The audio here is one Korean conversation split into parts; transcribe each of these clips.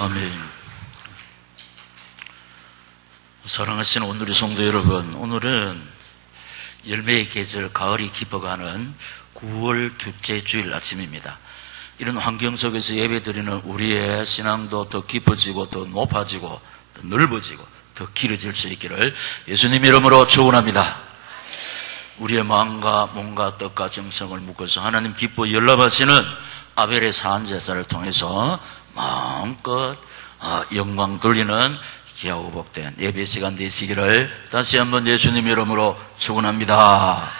아멘. 사랑하시는 오늘의 성도 여러분, 오늘은 열매의 계절 가을이 깊어가는 9월 둘째 주일 아침입니다. 이런 환경 속에서 예배드리는 우리의 신앙도 더 깊어지고 더 높아지고 더 넓어지고 더 길어질 수 있기를 예수님 이름으로 축원합니다. 우리의 마음과 몸과 뜻과 정성을 묶어서 하나님 기뻐 연락하시는 아벨의 사한제사를 통해서 마음껏 영광 돌리는 귀하고 복된 예배 시간 되시기를 다시 한번 예수님 이름으로 축원합니다.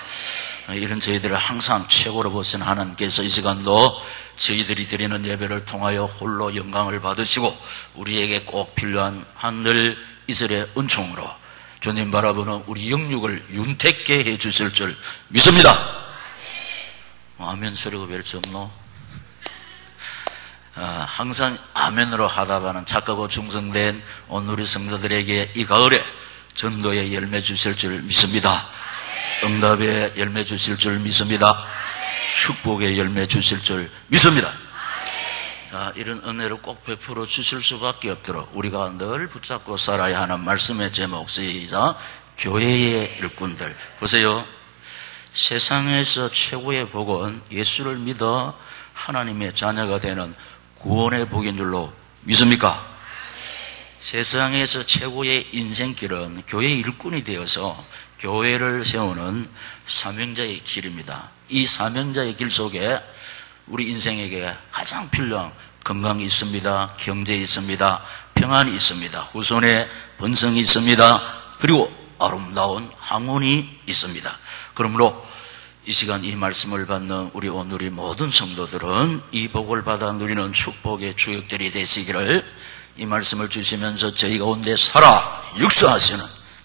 이런 저희들을 항상 최고로 보신 하나님께서 이 시간도 저희들이 드리는 예배를 통하여 홀로 영광을 받으시고 우리에게 꼭 필요한 하늘 이슬의 은총으로 주님 바라보는 우리 영육을 윤택게 해주실 줄 믿습니다. 아멘 소리가 별 수 없노? 항상 아멘으로 하다가는 착하고 충성된 오늘 우리 성도들에게 이 가을에 전도의 열매 주실 줄 믿습니다. 응답의 열매 주실 줄 믿습니다. 축복의 열매 주실 줄 믿습니다. 자, 이런 은혜를 꼭 베풀어 주실 수밖에 없도록 우리가 늘 붙잡고 살아야 하는 말씀의 제목, 시작. 교회의 일꾼들. 보세요. 세상에서 최고의 복은 예수를 믿어 하나님의 자녀가 되는 구원의 복인 줄로 믿습니까? 세상에서 최고의 인생길은 교회의 일꾼이 되어서 교회를 세우는 사명자의 길입니다. 이 사명자의 길 속에 우리 인생에게 가장 필요한 건강이 있습니다. 경제 있습니다. 평안이 있습니다. 후손의 번성이 있습니다. 그리고 아름다운 항원이 있습니다. 그러므로 이 시간 이 말씀을 받는 우리 오늘의 모든 성도들은 이 복을 받아 누리는 축복의 주역들이 되시기를 이 말씀을 주시면서 저희 가운데 살아 역사하시는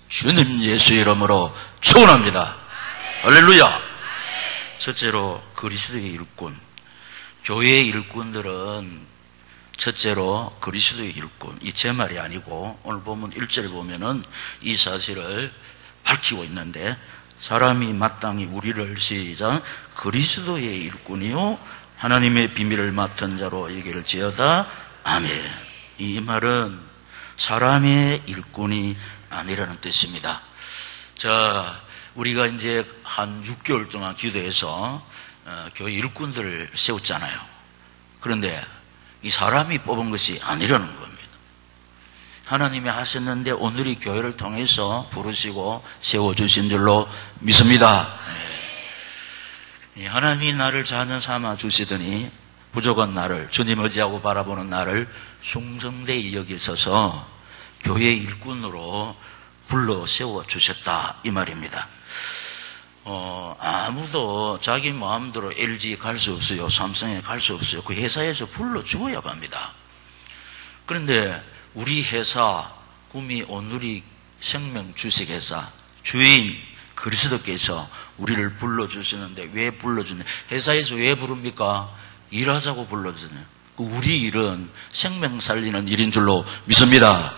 주님 예수 이름으로 축원합니다. 할렐루야. 첫째로 그리스도의 일꾼. 교회의 일꾼들은 첫째로 그리스도의 일꾼. 이 제 말이 아니고 오늘 보면 1절에 보면은 이 사실을 밝히고 있는데 사람이 마땅히 우리를 시작 그리스도의 일꾼이요 하나님의 비밀을 맡은 자로 얘기를 지어다. 아멘. 이 말은 사람의 일꾼이 아니라는 뜻입니다. 자, 우리가 이제 한 6개월 동안 기도해서 교회 일꾼들을 세웠잖아요. 그런데 이 사람이 뽑은 것이 아니라는 겁니다. 하나님이 하셨는데 오늘이 교회를 통해서 부르시고 세워주신 줄로 믿습니다. 하나님이 나를 자녀 삼아 주시더니 부족한 나를 주님 의지하고 바라보는 나를 숭성되이 여기셔서 교회의 일꾼으로 불러 세워주셨다 이 말입니다. 아무도 자기 마음대로 LG 갈 수 없어요. 삼성에 갈 수 없어요. 그 회사에서 불러주어야 갑니다. 그런데 우리 회사 구미 오누리 생명주식회사 주인 그리스도께서 우리를 불러주시는데 왜 불러주냐? 회사에서 왜 부릅니까? 일하자고 불러주냐? 우리 일은 생명 살리는 일인 줄로 믿습니다.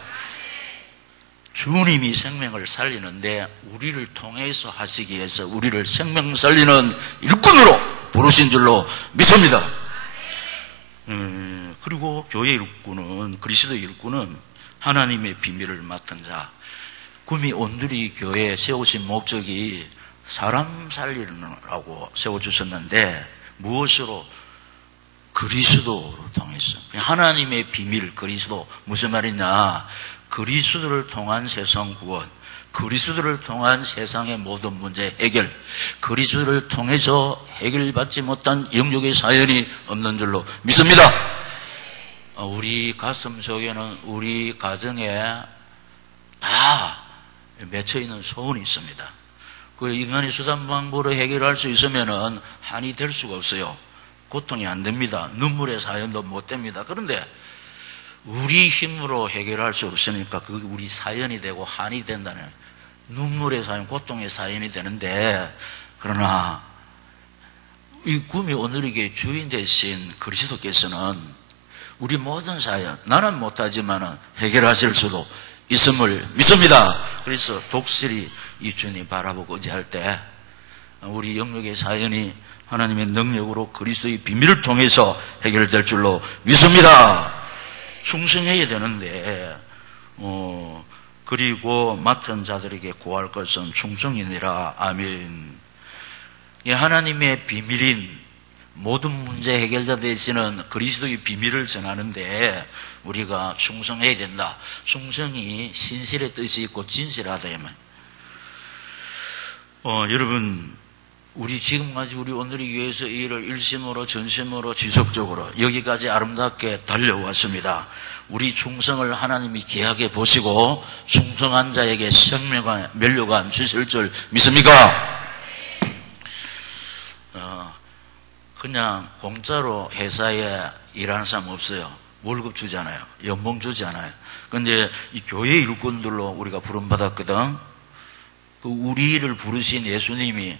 주님이 생명을 살리는데 우리를 통해서 하시기 위해서 우리를 생명 살리는 일꾼으로 부르신 줄로 믿습니다. 그리고 교회 일꾼은 그리스도 일꾼은 하나님의 비밀을 맡은 자. 구미 온누리 교회에 세우신 목적이 사람 살리느라고 세워주셨는데 무엇으로? 그리스도로 통해서. 하나님의 비밀 그리스도. 무슨 말이냐? 그리스도를 통한 세상 구원, 그리스도를 통한 세상의 모든 문제 해결, 그리스도를 통해서 해결받지 못한 영역의 사연이 없는 줄로 믿습니다. 우리 가슴 속에는 우리 가정에 다 맺혀있는 소원이 있습니다. 그 인간의 수단 방법으로 해결할 수 있으면은 한이 될 수가 없어요. 고통이 안 됩니다. 눈물의 사연도 못 됩니다. 그런데 우리 힘으로 해결할 수 없으니까 그게 우리 사연이 되고 한이 된다는 눈물의 사연, 고통의 사연이 되는데 그러나 이 구미 오누리교회 주인 되신 그리스도께서는 우리 모든 사연, 나는 못하지만 해결하실 수도 있음을 믿습니다. 그래서 독실히 이 주님 바라보고 의지할 때 우리 영역의 사연이 하나님의 능력으로 그리스도의 비밀을 통해서 해결될 줄로 믿습니다. 충성해야 되는데 그리고 맡은 자들에게 구할 것은 충성이니라. 아멘. 이 하나님의 비밀인 모든 문제 해결자 되시는 그리스도의 비밀을 전하는데 우리가 충성해야 된다. 충성이 신실의 뜻이 있고 진실하다. 여러분, 우리 지금까지 우리 오늘의 교회에서 이 일을 일심으로 전심으로 지속적으로 여기까지 아름답게 달려왔습니다. 우리 충성을 하나님이 귀하게 보시고 충성한 자에게 생명과 면류관 주실 줄 믿습니까? 그냥 공짜로 회사에 일하는 사람 없어요. 월급 주잖아요. 연봉 주잖아요. 근데 이 교회 일꾼들로 우리가 부름받았거든. 그 우리를 부르신 예수님이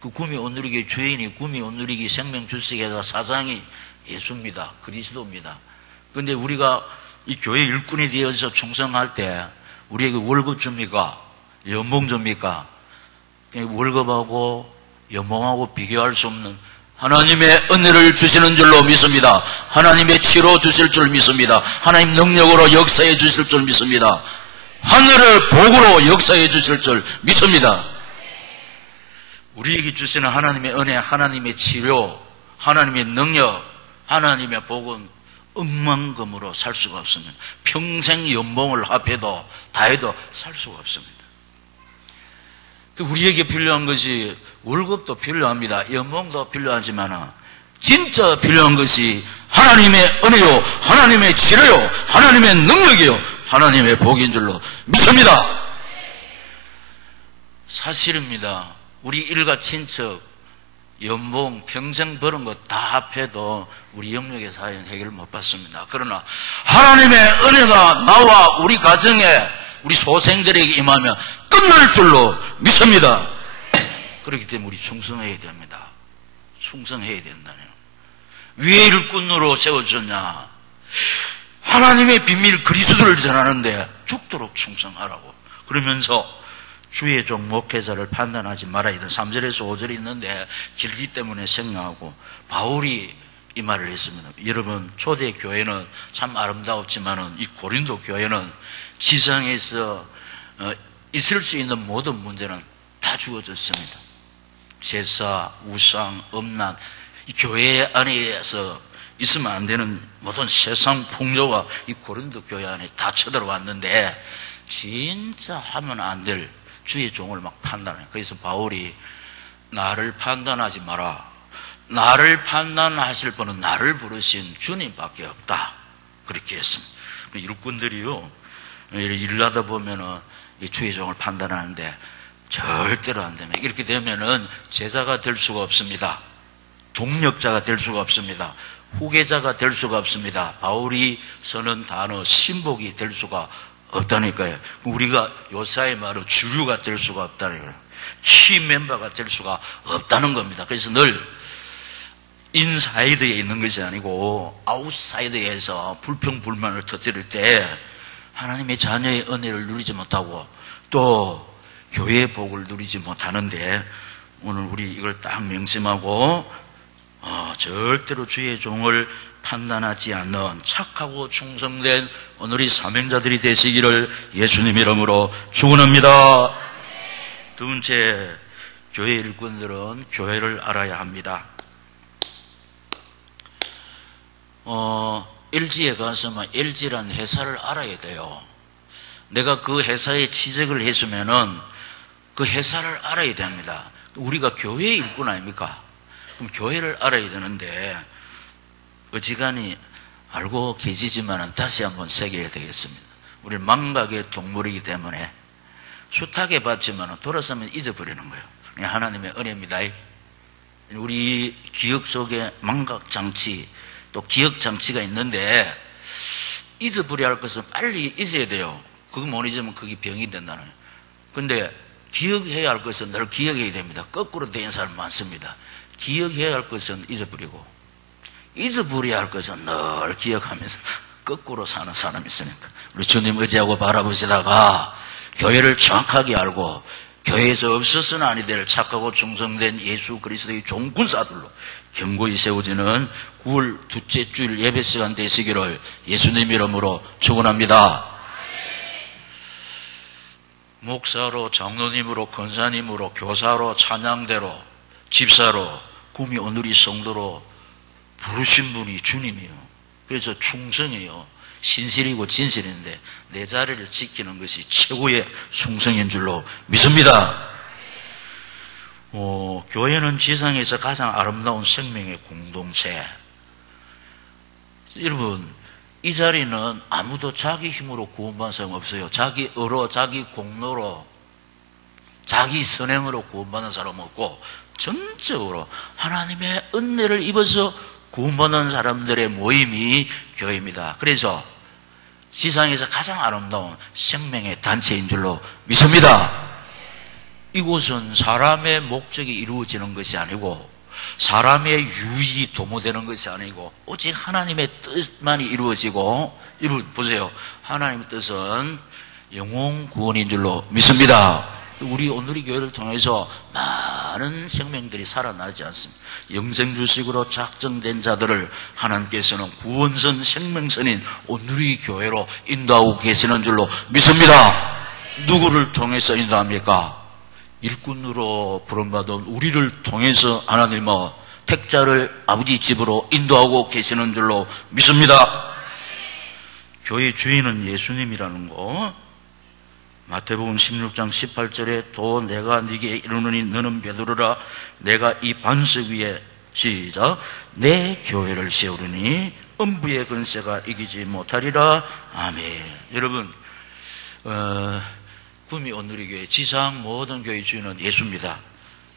그 구미 온누리기 주인이 구미 온누리기 생명 주식회사 사장이 예수입니다. 그리스도입니다. 근데 우리가 이 교회 일꾼이 되어서 충성할 때 우리에게 월급 줍니까? 연봉 줍니까? 월급하고 연봉하고 비교할 수 없는 하나님의 은혜를 주시는 줄로 믿습니다. 하나님의 치료 주실 줄 믿습니다. 하나님 능력으로 역사해 주실 줄 믿습니다. 하늘을 복으로 역사해 주실 줄 믿습니다. 우리에게 주시는 하나님의 은혜, 하나님의 치료, 하나님의 능력, 하나님의 복은 억만금으로 살 수가 없습니다. 평생 연봉을 합해도 다 해도 살 수가 없습니다. 우리에게 필요한 것이 월급도 필요합니다. 연봉도 필요하지만 진짜 필요한 것이 하나님의 은혜요, 하나님의 치료요, 하나님의 능력이요, 하나님의 복인 줄로 믿습니다. 사실입니다. 우리 일가 친척 연봉 평생 버는 거 다 합해도 우리 영역의 사연 해결을 못 받습니다. 그러나 하나님의 은혜가 나와 우리 가정에 우리 소생들에게 임하면 끝날 줄로 믿습니다. 그렇기 때문에 우리 충성해야 됩니다. 충성해야 된다네요. 왜 일꾼으로 세워졌냐? 하나님의 비밀 그리스도를 전하는데 죽도록 충성하라고. 그러면서 주의 종 목회자를 판단하지 말아야 돼. 3절에서 5절이 있는데 길기 때문에 생략하고 바울이 이 말을 했습니다. 여러분, 초대 교회는 참 아름다웠지만은 이 고린도 교회는 지상에서 있을 수 있는 모든 문제는 다 주어졌습니다. 제사, 우상, 음란, 이 교회 안에서 있으면 안 되는 모든 세상 풍요가 이 고린도 교회 안에 다 쳐들어왔는데 진짜 하면 안 될 주의 종을 막 판단해요. 그래서 바울이 나를 판단하지 마라. 나를 판단하실 분은 나를 부르신 주님밖에 없다. 그렇게 했습니다. 일꾼들이요, 일하다 보면은 이 주의 종을 판단하는데 절대로 안 됩니다. 이렇게 되면은 제자가 될 수가 없습니다. 동력자가 될 수가 없습니다. 후계자가 될 수가 없습니다. 바울이 쓰는 단어 신복이 될 수가 없다니까요. 우리가 요사의 말로 주류가 될 수가 없다는 거예요. 키 멤버가 될 수가 없다는 겁니다. 그래서 늘 인사이드에 있는 것이 아니고 아웃사이드에서 불평불만을 터뜨릴 때 하나님의 자녀의 은혜를 누리지 못하고 또 교회의 복을 누리지 못하는데 오늘 우리 이걸 딱 명심하고 절대로 주의 종을 판단하지 않는 착하고 충성된 오늘의 사명자들이 되시기를 예수님 이름으로 축원합니다. 두 번째, 교회 일꾼들은 교회를 알아야 합니다. LG에 가서만 LG라는 회사를 알아야 돼요. 내가 그 회사에 취직을 했으면은 그 회사를 알아야 됩니다. 우리가 교회 일꾼 아닙니까? 그럼 교회를 알아야 되는데 어지간히 알고 계시지만은 다시 한번 새겨야 되겠습니다. 우리는 망각의 동물이기 때문에 숱하게 봤지만은 돌아서면 잊어버리는 거예요. 하나님의 은혜입니다. 우리 기억 속에 망각장치 또 기억장치가 있는데 잊어버려야 할 것은 빨리 잊어야 돼요. 그거 못 잊으면 그게 병이 된다는 거예요. 근데 기억해야 할 것은 늘 기억해야 됩니다. 거꾸로 된 사람 많습니다. 기억해야 할 것은 잊어버리고 잊어버려야 할 것은 늘 기억하면서 거꾸로 사는 사람이 있으니까 우리 주님 의지하고 바라보시다가 교회를 정확하게 알고 교회에서 없어서는 아니 될 착하고 충성된 예수 그리스도의 종군사들로 견고히 세워지는 9월 둘째 주일 예배 시간 되시기를 예수님 이름으로 축원합니다. 목사로, 장로님으로, 권사님으로, 교사로, 찬양대로, 집사로, 구미 오누리 성도로 부르신 분이 주님이요. 그래서 충성이요, 신실이고 진실인데 내 자리를 지키는 것이 최고의 충성인 줄로 믿습니다. 교회는 지상에서 가장 아름다운 생명의 공동체. 여러분, 이 자리는 아무도 자기 힘으로 구원받은 사람 없어요. 자기 의로, 자기 공로로, 자기 선행으로 구원받는 사람 없고 전적으로 하나님의 은혜를 입어서 구원받는 사람들의 모임이 교회입니다. 그래서 지상에서 가장 아름다운 생명의 단체인 줄로 믿습니다. 이곳은 사람의 목적이 이루어지는 것이 아니고 사람의 유익이 도모되는 것이 아니고 오직 하나님의 뜻만이 이루어지고, 여러분 보세요, 하나님의 뜻은 영혼 구원인 줄로 믿습니다. 우리 오늘의 교회를 통해서 많은 생명들이 살아나지 않습니다. 영생주식으로 작정된 자들을 하나님께서는 구원선 생명선인 오늘의 교회로 인도하고 계시는 줄로 믿습니다. 누구를 통해서 인도합니까? 일꾼으로 부름받은 우리를 통해서 하나님은 택자를 아버지 집으로 인도하고 계시는 줄로 믿습니다. 교회 주인은 예수님이라는 거, 마태복음 16장 18절에 또 내가 네게 이르노니 너는 베드로라, 내가 이 반석 위에 시작 내 교회를 세우리니 음부의 권세가 이기지 못하리라. 아멘. 여러분, 구미 오늘의 교회, 지상 모든 교회 주인은 예수입니다.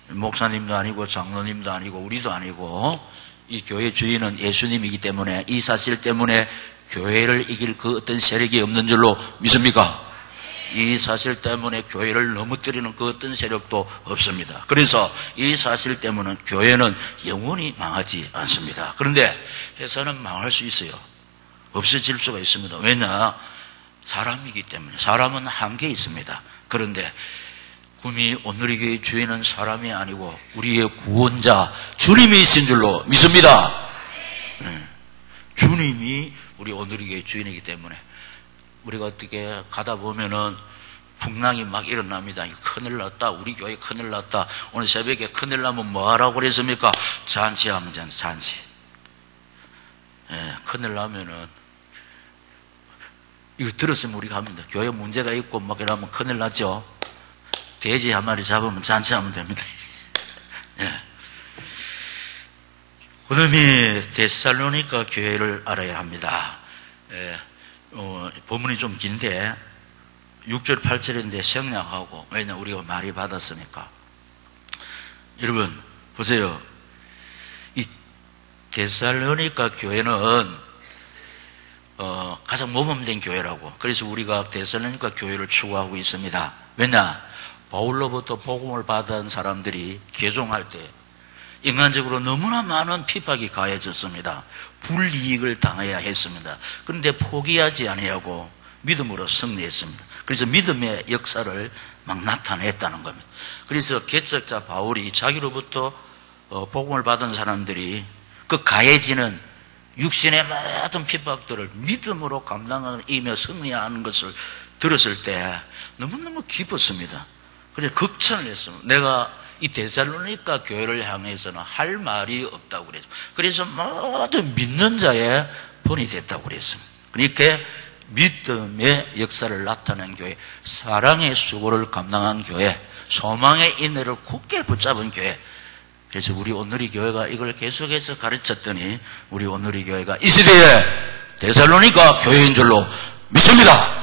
목사님도 아니고 장로님도 아니고 우리도 아니고 이 교회 주인은 예수님이기 때문에 이 사실 때문에 교회를 이길 그 어떤 세력이 없는 줄로 믿습니까? 이 사실 때문에 교회를 넘어뜨리는 그 어떤 세력도 없습니다. 그래서 이 사실 때문에 교회는 영원히 망하지 않습니다. 그런데 회사는 망할 수 있어요. 없어질 수가 있습니다. 왜냐? 사람이기 때문에. 사람은 한계 있습니다. 그런데 구미 오늘의 교회 주인은 사람이 아니고 우리의 구원자 주님이신 줄로 믿습니다. 주님이 우리 오늘의 교회 주인이기 때문에 우리가 어떻게 가다 보면은 풍랑이 막 일어납니다. 큰일 났다, 우리 교회 큰일 났다, 오늘 새벽에 큰일 나면 뭐 하라고 그랬습니까? 잔치하면 잔치. 큰일 나면은 이거 들었으면 우리가 합니다. 교회 문제가 있고 막 이러면 큰일 났죠. 돼지 한 마리 잡으면 잔치하면 됩니다. 그놈이 데살로니가 교회를 알아야 합니다. 본문이 좀 긴데 6절 8절인데 생략하고, 왜냐 우리가 많이 받았으니까. 여러분 보세요, 이 데살로니가 교회는 가장 모범된 교회라고. 그래서 우리가 데살로니가 교회를 추구하고 있습니다. 왜냐? 바울로부터 복음을 받은 사람들이 개종할 때 인간적으로 너무나 많은 핍박이 가해졌습니다. 불이익을 당해야 했습니다. 그런데 포기하지 아니하고 믿음으로 승리했습니다. 그래서 믿음의 역사를 막 나타냈다는 겁니다. 그래서 개척자 바울이 자기로부터 복음을 받은 사람들이 그 가해지는 육신의 모든 핍박들을 믿음으로 감당하며 승리하는 것을 들었을 때 너무너무 기뻤습니다. 그래서 극찬을 했습니다. 내가 이 데살로니가 교회를 향해서는 할 말이 없다고 그랬습니다. 그래서 모든 믿는 자의 본이 됐다고 그랬습니다. 그러니까 믿음의 역사를 나타낸 교회, 사랑의 수고를 감당한 교회, 소망의 인내를 굳게 붙잡은 교회. 그래서 우리 오늘의 교회가 이걸 계속해서 가르쳤더니 우리 오늘의 교회가 이 시대에 데살로니가 교회인 줄로 믿습니다.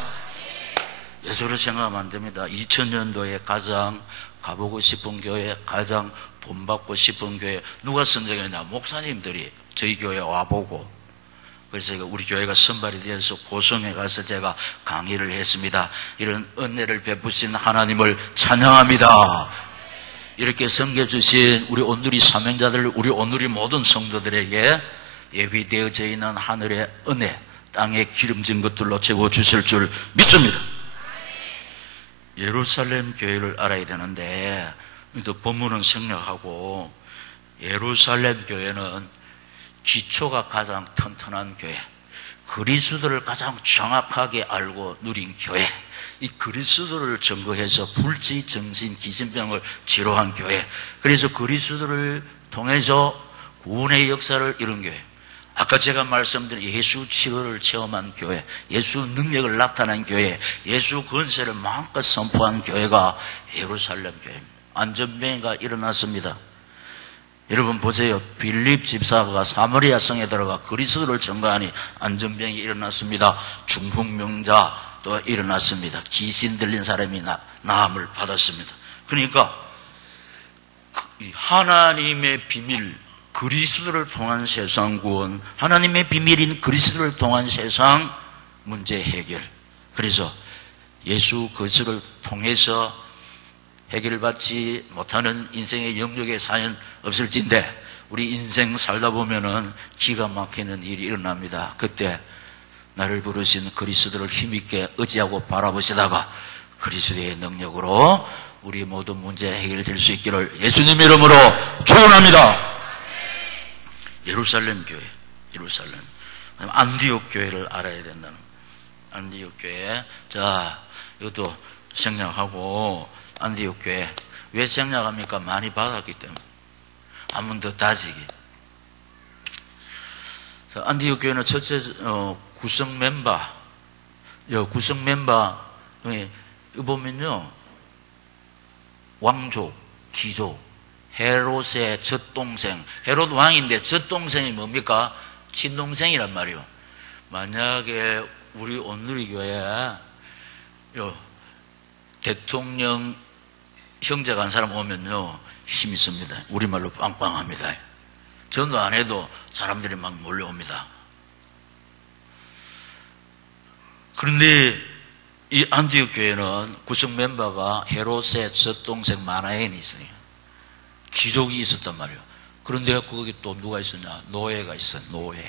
예수를 생각하면 안 됩니다. 2000년도에 가장 가보고 싶은 교회, 가장 본받고 싶은 교회, 누가 선정했냐? 목사님들이 저희 교회에 와보고, 그래서 우리 교회가 선발이 되어서 고성에 가서 제가 강의를 했습니다. 이런 은혜를 베푸신 하나님을 찬양합니다. 이렇게 섬겨주신 우리 오늘의 사명자들, 우리 오늘의 모든 성도들에게 예비되어져 있는 하늘의 은혜, 땅에 기름진 것들로 채워주실 줄 믿습니다. 예루살렘 교회를 알아야 되는데, 또 본문은 생략하고, 예루살렘 교회는 기초가 가장 튼튼한 교회, 그리스도를 가장 정확하게 알고 누린 교회, 이 그리스도를 증거해서 불치, 정신, 기신병을 치료한 교회, 그래서 그리스도를 통해서 구원의 역사를 이룬 교회, 아까 제가 말씀드린 예수 치료를 체험한 교회, 예수 능력을 나타낸 교회, 예수 권세를 마음껏 선포한 교회가 예루살렘 교회입니다. 안전병이가 일어났습니다. 여러분 보세요. 빌립 집사가 사마리아 성에 들어가 그리스도를 증거하니 안전병이 일어났습니다. 중풍병자 또 일어났습니다. 귀신 들린 사람이 나음을 받았습니다. 그러니까 하나님의 비밀, 그리스도를 통한 세상 구원, 하나님의 비밀인 그리스도를 통한 세상 문제 해결. 그래서 예수 그리스도를 통해서 해결받지 못하는 인생의 영역의 사연 없을진데, 우리 인생 살다 보면은 기가 막히는 일이 일어납니다. 그때 나를 부르신 그리스도를 힘있게 의지하고 바라보시다가 그리스도의 능력으로 우리 모든 문제 해결될 수 있기를 예수님 이름으로 축원합니다. 예루살렘 교회, 예루살렘. 안디옥 교회를 알아야 된다는. 안디옥 교회. 자, 이것도 생략하고, 안디옥 교회. 왜 생략합니까? 많이 받았기 때문에. 한 번 더 다지기. 자, 안디옥 교회는 첫째, 구성 멤버. 구성 멤버. 여기 보면요. 왕족, 귀족. 헤롯의 젖동생, 헤롯 왕인데 젖동생이 뭡니까? 친동생이란 말이요. 만약에 우리 온누리교회에 대통령 형제가 한 사람 오면요, 힘 있습니다. 우리말로 빵빵합니다. 전도 안 해도 사람들이 막 몰려옵니다. 그런데 이 안디옥 교회는 구성 멤버가 헤롯의 젖동생 마나엔이 있어요. 귀족이 있었단 말이에요. 그런데 거기 또 누가 있었냐? 노예가 있어요. 노예.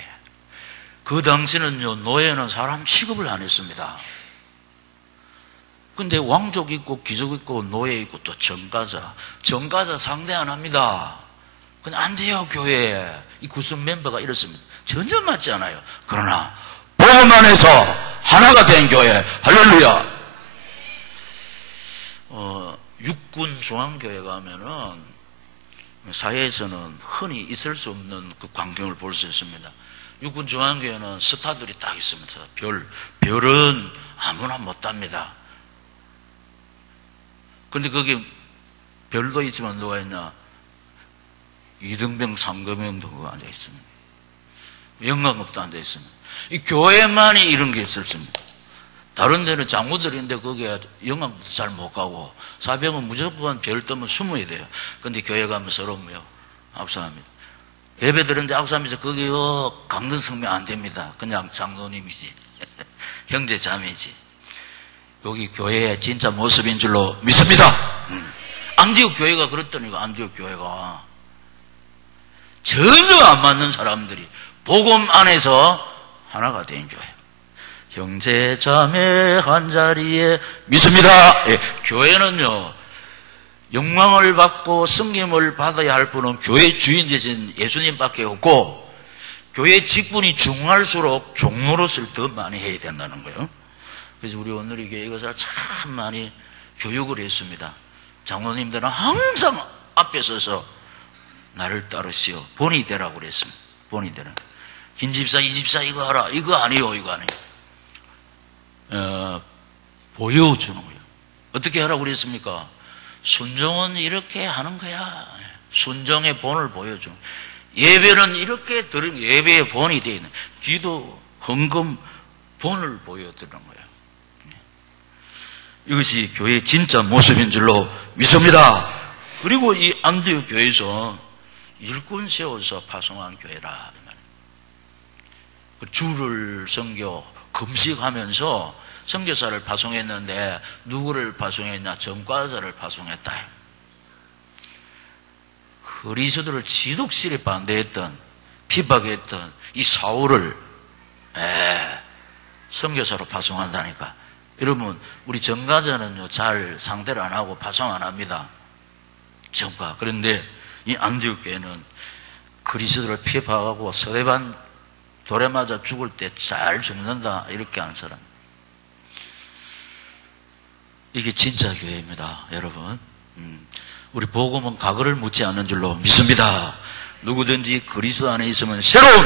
그 당시는요, 노예는 사람 취급을 안 했습니다. 근데 왕족 있고 귀족 있고 노예 있고 또 정가자 상대 안 합니다. 근데 안디옥 교회에 이 구성 멤버가 이렇습니다. 전혀 맞지 않아요. 그러나 복음 안에서 하나가 된 교회, 할렐루야. 육군 중앙교회 가면은 사회에서는 흔히 있을 수 없는 그 광경을 볼 수 있습니다. 육군 중앙교회는 스타들이 딱 있습니다. 별은 아무나 못 답니다. 근데 거기 별도 있지만 누가 있냐? 이등병, 상금형도 그거 앉아 있습니다. 영광급도 앉아 있습니다. 이 교회만이 이런 게 있었습니다. 다른 데는 장로들인데 거기에 영광급도 잘 못 가고, 사병은 무조건 별 뜨면 숨어야 돼요. 근데 교회 가면 서로 뭐요? 압수합니다. 예배 드렸는데 압수하면서 거기 강등 성명 안 됩니다. 그냥 장로님이지. 형제 자매지. 여기 교회의 진짜 모습인 줄로 믿습니다. 안디옥 교회가 그랬더니, 안디옥 교회가 전혀 안 맞는 사람들이 복음 안에서 하나가 된 교회. 형제 자매 한 자리에 믿습니다. 예, 교회는요, 영광을 받고 섬김을 받아야 할 분은 교회 주인 되신 예수님밖에 없고, 교회 직분이 중할수록 종로릇을 더 많이 해야 된다는 거예요. 그래서 우리 오늘의 교회 이것을 참 많이 교육을 했습니다. 장로님들은 항상 앞에 서서 나를 따르시오, 본이 되라고 그랬습니다. 본이 되라. 김 집사, 이 집사 이거 하라. 이거 아니요, 이거 아니요. 보여주는 거예요. 어떻게 하라고 그랬습니까? 순종은 이렇게 하는 거야. 순종의 본을 보여줘. 예배는 이렇게 드리면 예배의 본이 되어 있는, 기도, 헌금, 본을 보여드리는 거예요. 이것이 교회의 진짜 모습인 줄로 믿습니다. 그리고 이 안디옥 교회에서 일꾼 세워서 파송한 교회라. 주를 섬겨 금식하면서 선교사를 파송했는데 누구를 파송했냐? 전과자를 파송했다. 그리스도를 지독실에 반대했던, 비박했던 이 사울을 선교사로 파송한다니까. 여러분, 우리 정가자는요, 잘 상대를 안 하고 파송 안 합니다. 정가. 그런데 이 안디옥 교회는 그리스도를 피해 봐가고 서대반 돌에 맞아 죽을 때 잘 죽는다, 이렇게 하는 사람. 이게 진짜 교회입니다, 여러분. 우리 복음은 과거를 묻지 않는 줄로 믿습니다. 누구든지 그리스도 안에 있으면 새로운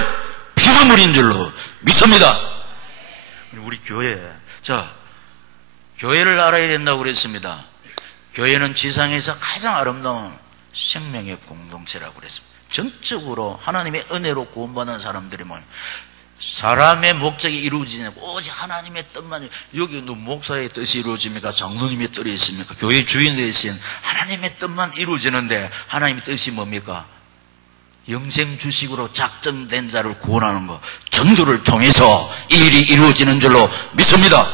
피조물인 줄로 믿습니다. 우리 교회, 자, 교회를 알아야 된다고 그랬습니다. 교회는 지상에서 가장 아름다운 생명의 공동체라고 그랬습니다. 전적으로 하나님의 은혜로 구원받은 사람들이 뭐예요? 사람의 목적이 이루어지냐고 오직 하나님의 뜻만. 여기 목사의 뜻이 이루어집니까? 장로님의 뜻이 있습니까? 교회 주인 되신 하나님의 뜻만 이루어지는데 하나님의 뜻이 뭡니까? 영생 주식으로 작정된 자를 구원하는 것, 전도를 통해서 이 일이 이루어지는 줄로 믿습니다.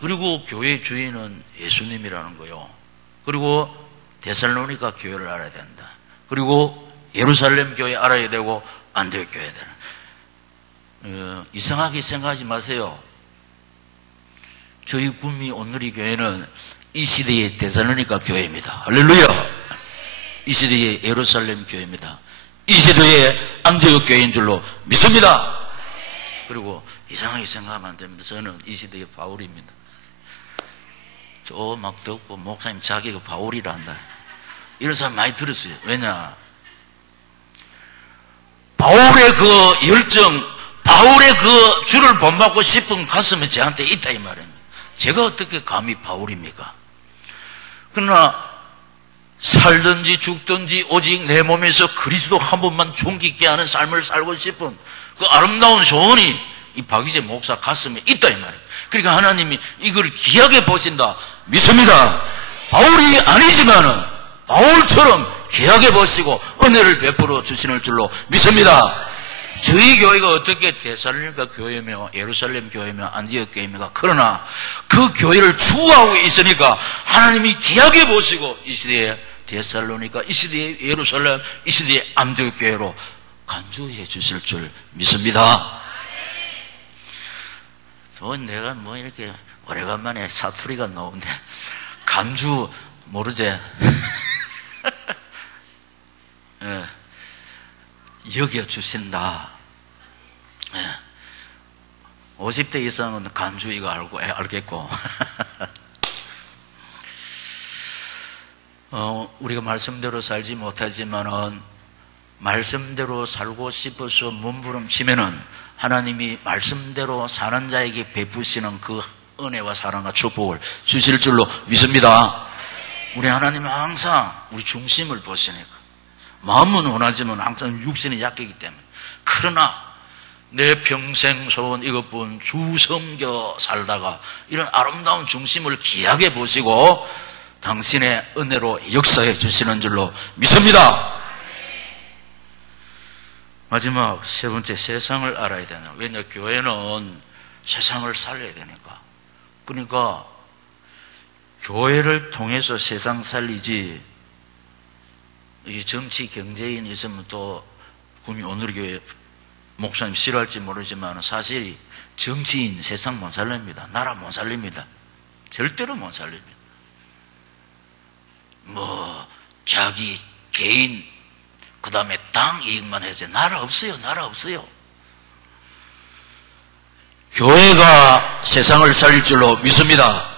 그리고 교회 주인은 예수님이라는 거요. 그리고 데살로니가 교회를 알아야 된다. 그리고 예루살렘 교회 알아야 되고 안디옥 교회 되는. 이상하게 생각하지 마세요. 저희 구미 온누리 교회는 이 시대의 데살로니가 교회입니다. 할렐루야. 이 시대의 예루살렘 교회입니다. 이 시대의 안디옥 교회인 줄로 믿습니다. 그리고 이상하게 생각하면 안 됩니다. 저는 이 시대의 바울입니다. 저 막 듣고 목사님 자기가 바울이라 한다, 이런 사람 많이 들었어요. 왜냐? 바울의 그 열정, 바울의 그 주를 본받고 싶은 가슴이 저한테 있다, 이 말입니다. 제가 어떻게 감히 바울입니까? 그러나 살든지 죽든지 오직 내 몸에서 그리스도 한 분만 존귀케 하는 삶을 살고 싶은 그 아름다운 소원이 이 박이재 목사 가슴에 있다, 이 말입니다. 그러니까 하나님이 이걸 귀하게 보신다, 믿습니다. 바울이 아니지만은 바울처럼 귀하게 보시고 은혜를 베풀어 주시는 줄로 믿습니다. 저희 교회가 어떻게 데살로니가 교회며 예루살렘 교회며 안디옥 교회입니까? 그러나 그 교회를 추구하고 있으니까 하나님이 귀하게 보시고 이 시대에 데살로니가, 이 시대에 예루살렘, 이 시대에 안디옥 교회로 간주해 주실 줄 믿습니다. 내가 뭐 이렇게 오래간만에 사투리가 나오는데 간주 모르지? 예, 여겨주신다. 예, 50대 이상은 간주 이거 알겠고 우리가 말씀대로 살지 못하지만은 말씀대로 살고 싶어서 몸부림치면은 하나님이 말씀대로 사는 자에게 베푸시는 그 은혜와 사랑과 축복을 주실 줄로 믿습니다. 우리 하나님은 항상 우리 중심을 보시니까 마음은 원하지만 항상 육신이 약하기 때문에. 그러나 내 평생 소원 이것뿐 주 섬겨 살다가 이런 아름다운 중심을 귀하게 보시고 당신의 은혜로 역사해 주시는 줄로 믿습니다. 마지막 세 번째, 세상을 알아야 되냐. 왜냐, 교회는 세상을 살려야 되니까. 그러니까 교회를 통해서 세상 살리지, 이 정치 경제인 있으면 또 구미 온누리교회 목사님 싫어할지 모르지만 사실 정치인 세상 못 살립니다. 나라 못 살립니다. 절대로 못 살립니다. 자기 개인 그 다음에 당 이익만 해서 나라 없어요. 나라 없어요. 교회가 세상을 살릴 줄로 믿습니다.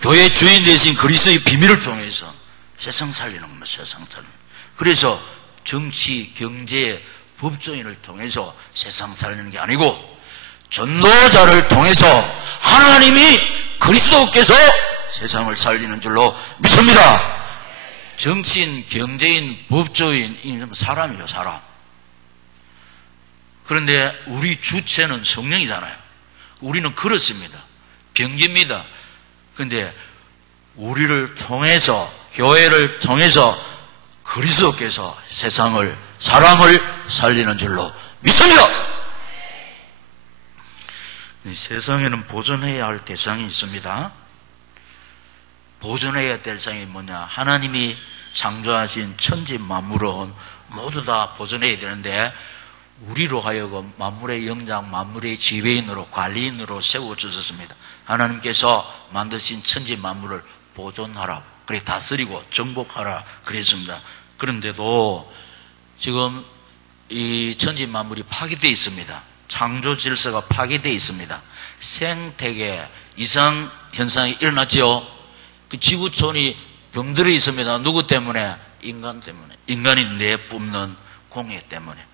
교회 주인 되신 그리스도의 비밀을 통해서 세상 살리는 겁니다. 세상 살리는. 그래서 정치, 경제, 법조인을 통해서 세상 살리는 게 아니고 전도자를 통해서 하나님이 그리스도께서 세상을 살리는 줄로 믿습니다. 정치인, 경제인, 법조인, 사람이요, 사람. 그런데 우리 주체는 성령이잖아요. 우리는 그렇습니다. 병기입니다. 그런데 우리를 통해서, 교회를 통해서 그리스도께서 세상을, 사람을 살리는 줄로 믿습니다. 세상에는 보존해야 할 대상이 있습니다. 보존해야 될 대상이 뭐냐? 하나님이 창조하신 천지 만물은 모두 다 보존해야 되는데 우리로 하여금 만물의 영장, 만물의 지배인으로, 관리인으로 세워주셨습니다. 하나님께서 만드신 천지 만물을 보존하라, 그래 다스리고 정복하라 그랬습니다. 그런데도 지금 이 천지 만물이 파괴되어 있습니다. 창조 질서가 파괴되어 있습니다. 생태계 이상 현상이 일어났지요. 그 지구촌이 병들어 있습니다. 누구 때문에? 인간 때문에. 인간이 내뿜는 공해 때문에.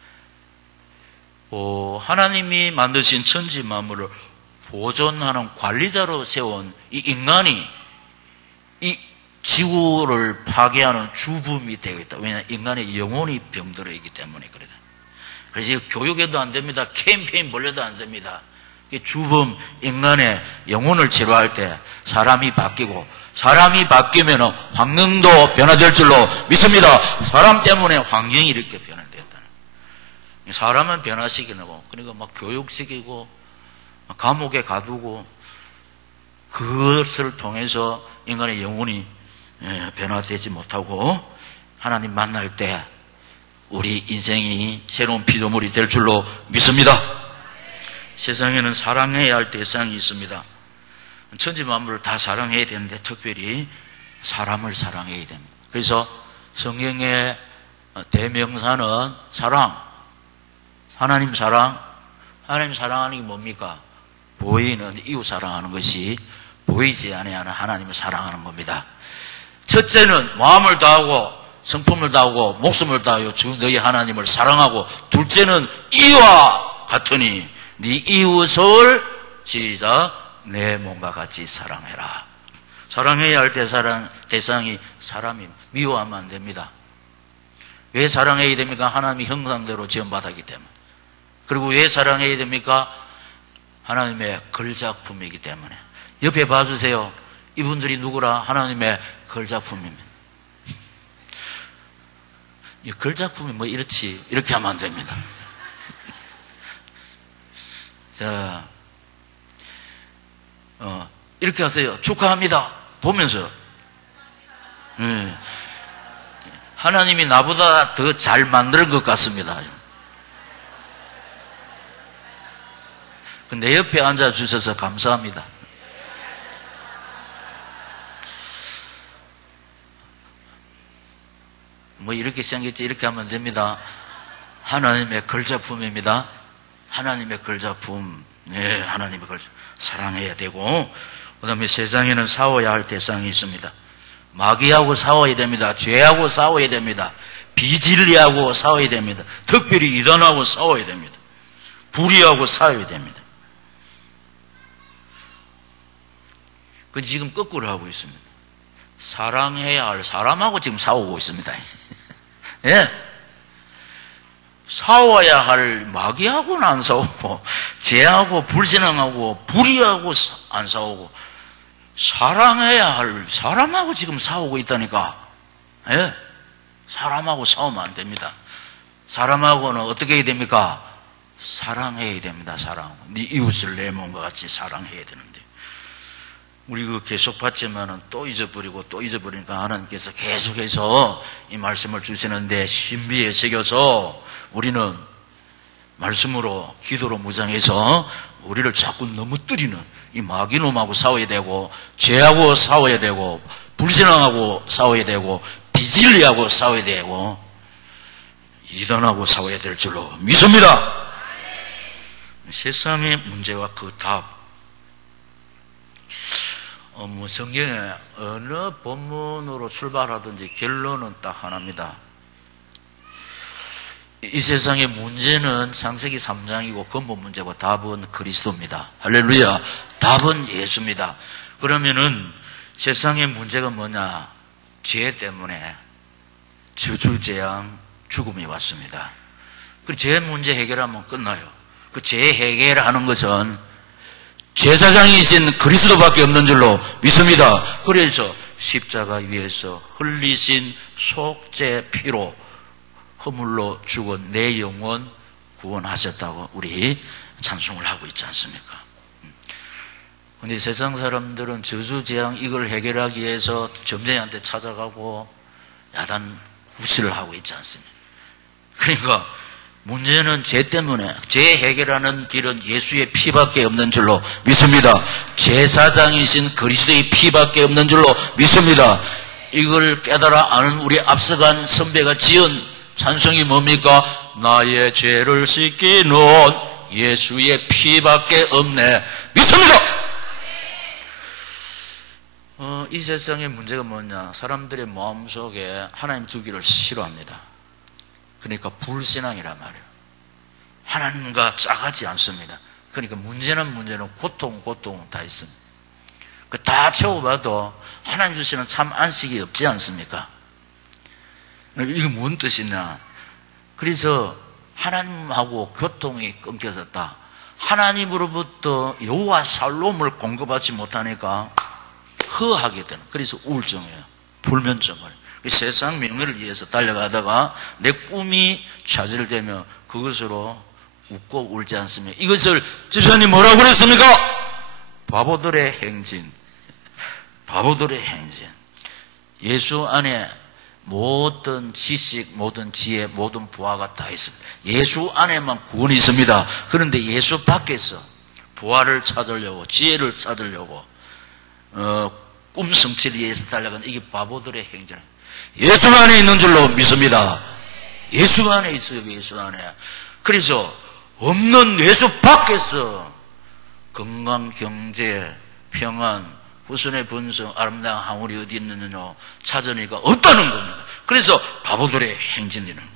하나님이 만드신 천지 만물을 보존하는 관리자로 세운 이 인간이 이 지구를 파괴하는 주범이 되어 있다. 왜냐하면 인간의 영혼이 병들어 있기 때문에 그래요. 그래서 교육에도 안 됩니다. 캠페인 벌려도 안 됩니다. 주범 인간의 영혼을 치료할 때 사람이 바뀌고, 사람이 바뀌면 환경도 변화될 줄로 믿습니다. 사람 때문에 환경이 이렇게 변화됐다는. 사람은 변화시키는 거. 그러니까 막 교육시키고 감옥에 가두고, 그것을 통해서 인간의 영혼이 변화되지 못하고 하나님 만날 때 우리 인생이 새로운 피조물이 될 줄로 믿습니다. 세상에는 사랑해야 할 대상이 있습니다. 천지 만물을 다 사랑해야 되는데 특별히 사람을 사랑해야 됩니다. 그래서 성경의 대명사는 사랑, 하나님 사랑. 하나님 사랑하는 게 뭡니까? 보이는 이웃 사랑하는 것이 보이지 아니하는 하나님을 사랑하는 겁니다. 첫째는 마음을 다하고 성품을 다하고 목숨을 다하여 주 너희 하나님을 사랑하고, 둘째는 이와 같으니 네 이웃을 시작 내 몸과 같이 사랑해라. 사랑해야 할 대상이 사람이 미워하면 안 됩니다. 왜 사랑해야 됩니까? 하나님의 형상대로 지음받았기 때문에. 그리고 왜 사랑해야 됩니까? 하나님의 걸작품이기 때문에. 옆에 봐주세요. 이분들이 누구라? 하나님의 걸작품입니다. 이 걸작품이 뭐 이렇지, 이렇게 하면 안 됩니다. 자, 이렇게 하세요. 축하합니다. 보면서. 하나님이 나보다 더 잘 만든 것 같습니다. 내 옆에 앉아주셔서 감사합니다. 뭐 이렇게 생겼지, 이렇게 하면 됩니다. 하나님의 걸작품입니다. 하나님의 걸작품. 네, 하나님의 걸작품. 사랑해야 되고, 그 다음에 세상에는 싸워야 할 대상이 있습니다. 마귀하고 싸워야 됩니다. 죄하고 싸워야 됩니다. 비진리하고 싸워야 됩니다. 특별히 이단하고 싸워야 됩니다. 불의하고 싸워야 됩니다. 그 지금 거꾸로 하고 있습니다. 사랑해야 할 사람하고 지금 싸우고 있습니다. 예. 싸워야 할 마귀하고는 안 싸우고, 죄하고 불신앙하고 불의하고 안 싸우고, 사랑해야 할 사람하고 지금 싸우고 있다니까. 예. 사람하고 싸우면 안 됩니다. 사람하고는 어떻게 해야 됩니까? 사랑해야 됩니다. 사랑. 네 이웃을 내 몸과 같이 사랑해야 되는데, 우리 계속 봤지만은 또 잊어버리고 또 잊어버리니까 하나님께서 계속해서 이 말씀을 주시는데, 신비에 새겨서 우리는 말씀으로 기도로 무장해서 우리를 자꾸 넘어뜨리는 이 마귀놈하고 싸워야 되고, 죄하고 싸워야 되고, 불신앙하고 싸워야 되고, 비진리하고 싸워야 되고, 이단하고 싸워야 될 줄로 믿습니다. 세상의 문제와 그 답. 성경에 어느 본문으로 출발하든지 결론은 딱 하나입니다. 이 세상의 문제는 창세기 3장이고 근본 문제고 답은 그리스도입니다. 할렐루야. 답은 예수입니다. 그러면은 세상의 문제가 뭐냐? 죄 때문에 저주재앙 죽음이 왔습니다. 그 죄 문제 해결하면 끝나요. 그 죄 해결하는 것은 제사장이신 그리스도밖에 없는 줄로 믿습니다. 그래서 십자가 위에서 흘리신 속죄 피로 허물로 죽은 내 영혼 구원하셨다고 우리 찬송을 하고 있지 않습니까? 그런데 세상 사람들은 저주재앙 이걸 해결하기 위해서 점쟁이한테 찾아가고 야단 구실을 하고 있지 않습니까? 그러니까 문제는 죄 때문에 죄 해결하는 길은 예수의 피밖에 없는 줄로 믿습니다. 제사장이신 그리스도의 피밖에 없는 줄로 믿습니다. 이걸 깨달아 아는 우리 앞서간 선배가 지은 찬송이 뭡니까? 나의 죄를 씻기는 예수의 피밖에 없네. 믿습니다. 이 세상의 문제가 뭐냐? 사람들의 마음속에 하나님 두기를 싫어합니다. 그러니까 불신앙이란 말이에요. 하나님과 짝하지 않습니다. 그러니까 문제는 고통 다 있습니다. 다 채워봐도 하나님 주시는 참 안식이 없지 않습니까? 이게 뭔 뜻이냐? 그래서 하나님하고 교통이 끊겨졌다. 하나님으로부터 여호와 살롬을 공급하지 못하니까 허하게 되는, 그래서 우울증이에요. 불면증을. 세상 명예를 위해서 달려가다가 내 꿈이 좌절되며 그것으로 웃고 울지 않습니까? 이것을 집사님 뭐라고 그랬습니까? 바보들의 행진. 바보들의 행진. 예수 안에 모든 지식, 모든 지혜, 모든 부하가 다 있습니다. 예수 안에만 구원이 있습니다. 그런데 예수 밖에서 부하를 찾으려고, 지혜를 찾으려고 꿈 성취를 위해서 달려가는 이게 바보들의 행진이에요. 예수 안에 있는 줄로 믿습니다. 예수 안에 있어요. 예수 안에. 그래서 없는 예수 밖에서 건강, 경제, 평안, 후손의 번성, 아름다운 항울이 어디 있느냐 찾으니까 없다는 겁니다. 그래서 바보들의 행진이는.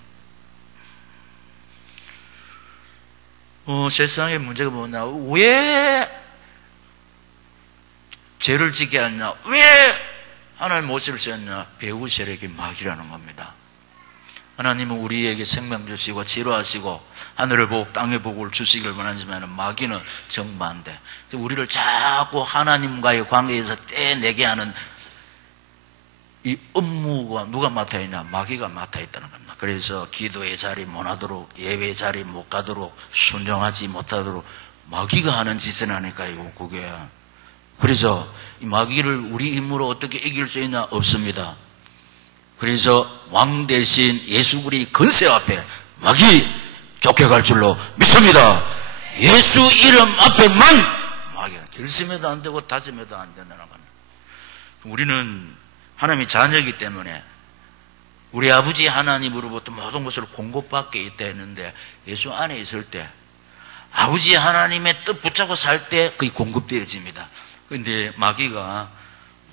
세상의 문제가 뭐냐? 왜 죄를 지게 하냐? 왜 하나님 모습을 지었냐? 배후 세력이 마귀라는 겁니다. 하나님은 우리에게 생명 주시고 치료하시고 하늘을 보고 땅의 복을 주시길 원하지만 마귀는 정반대. 우리를 자꾸 하나님과의 관계에서 떼내게 하는 이 업무가 누가 맡아 있냐? 마귀가 맡아 있다는 겁니다. 그래서 기도의 자리 못 하도록, 예배 자리 못 가도록, 순종하지 못하도록 마귀가 하는 짓을 하니까요, 그게. 그래서 이 마귀를 우리 힘으로 어떻게 이길 수 있냐? 없습니다. 그래서 왕 대신 예수 그리스도의 권세 앞에 마귀 쫓겨갈 줄로 믿습니다. 예수 이름 앞에만 마귀가 결심해도 안 되고 다짐해도 안 된다는 겁니다. 우리는 하나님의 자녀이기 때문에 우리 아버지 하나님으로부터 모든 것을 공급받게 있다 했는데 예수 안에 있을 때 아버지 하나님의 뜻 붙잡고 살 때 그게 공급되어집니다. 그런데 마귀가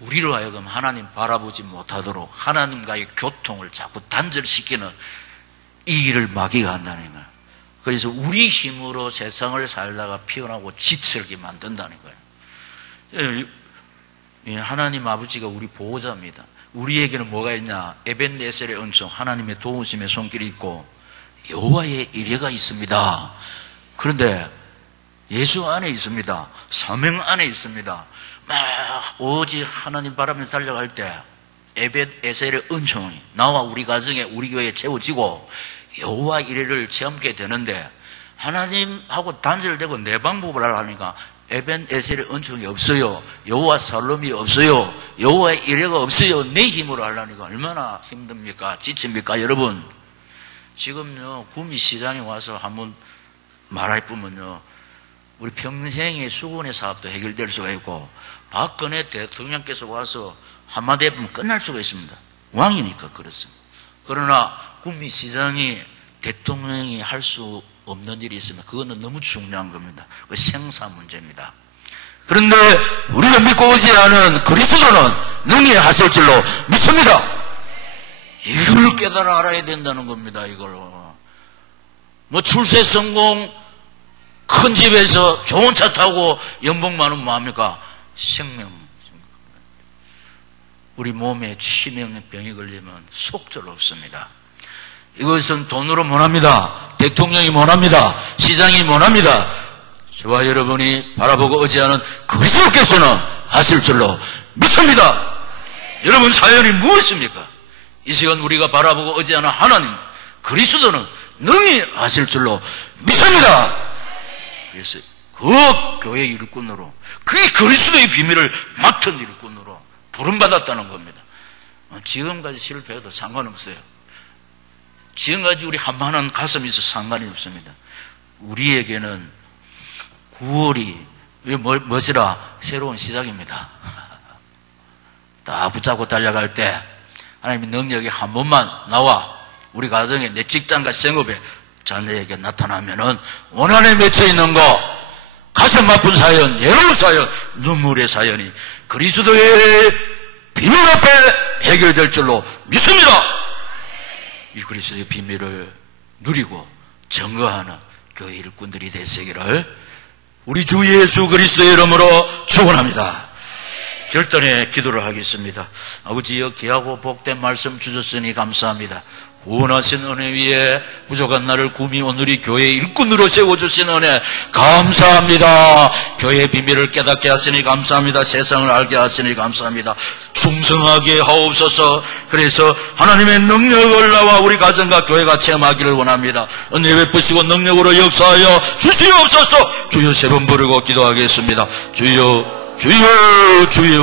우리로 하여금 하나님 바라보지 못하도록 하나님과의 교통을 자꾸 단절시키는 이 일을 마귀가 한다는 거예요. 그래서 우리 힘으로 세상을 살다가 피곤하고 지치게 만든다는 거예요. 하나님 아버지가 우리 보호자입니다. 우리에게는 뭐가 있냐? 에벤네셀의 은총, 하나님의 도우심의 손길이 있고 여호와의 이레가 있습니다. 그런데 예수 안에 있습니다. 사명 안에 있습니다. 막 오직 하나님 바라면서 달려갈 때 에벳에셀의 은총이 나와 우리 가정에 우리 교회에 채워지고 여호와 이레를 체험하게 되는데 하나님하고 단절되고 내 방법을 하려니까 에벳에셀의 은총이 없어요. 여호와 살롬이 없어요. 여호와의 이레가 없어요. 내 힘으로 하려니까 얼마나 힘듭니까? 지칩니까? 여러분 지금요 구미 시장에 와서 한번 말할 뿐은요 우리 평생의 수군의 사업도 해결될 수가 있고 박근혜 대통령께서 와서 한마디 해보면 끝날 수가 있습니다. 왕이니까 그렇습니다. 그러나 구미시장이 대통령이 할 수 없는 일이 있으면 그거는 너무 중요한 겁니다. 그 생사 문제입니다. 그런데 우리가 믿고 오지 않은 그리스도는 능히 하실 줄로 믿습니다. 이걸 깨달아 알아야 된다는 겁니다. 이걸 뭐 출세 성공 큰 집에서 좋은 차 타고 연봉 많으면 뭐합니까? 생명. 우리 몸에 치명병이 걸리면 속절없습니다. 이것은 돈으로 못합니다. 대통령이 못합니다. 시장이 못합니다. 저와 여러분이 바라보고 의지하는 그리스도께서는 하실 줄로 믿습니다. 여러분 사연이 무엇입니까? 이 시간 우리가 바라보고 의지하는 하나님 그리스도는 능히 하실 줄로 믿습니다. 그래서 그 교회 일꾼으로 그게 그리스도의 비밀을 맡은 일꾼으로 부름받았다는 겁니다. 지금까지 실패해도 상관없어요. 지금까지 우리 한마는 가슴이 있어 상관이 없습니다. 우리에게는 9월이 뭐지라 새로운 시작입니다. 다 붙잡고 달려갈 때 하나님의 능력이 한 번만 나와 우리 가정에 내 직장과 생업에 자녀에게 나타나면은 원한에 맺혀 있는 거, 가슴 아픈 사연, 외로운 사연, 눈물의 사연이 그리스도의 비밀 앞에 해결될 줄로 믿습니다. 이 그리스도의 비밀을 누리고 증거하는 교회 일꾼들이 되시기를 우리 주 예수 그리스도의 이름으로 축원합니다. 결단의 기도를 하겠습니다. 아버지여, 귀하고 복된 말씀 주셨으니 감사합니다. 구원하신 은혜 위에 부족한 나를 구미 오늘이 교회의 일꾼으로 세워주신 은혜 감사합니다. 교회의 비밀을 깨닫게 하시니 감사합니다. 세상을 알게 하시니 감사합니다. 충성하게 하옵소서. 그래서 하나님의 능력을 나와 우리 가정과 교회가 체험하기를 원합니다. 은혜 베푸시고 능력으로 역사하여 주시옵소서. 주여 세 번 부르고 기도하겠습니다. 주여, 주여, 주여.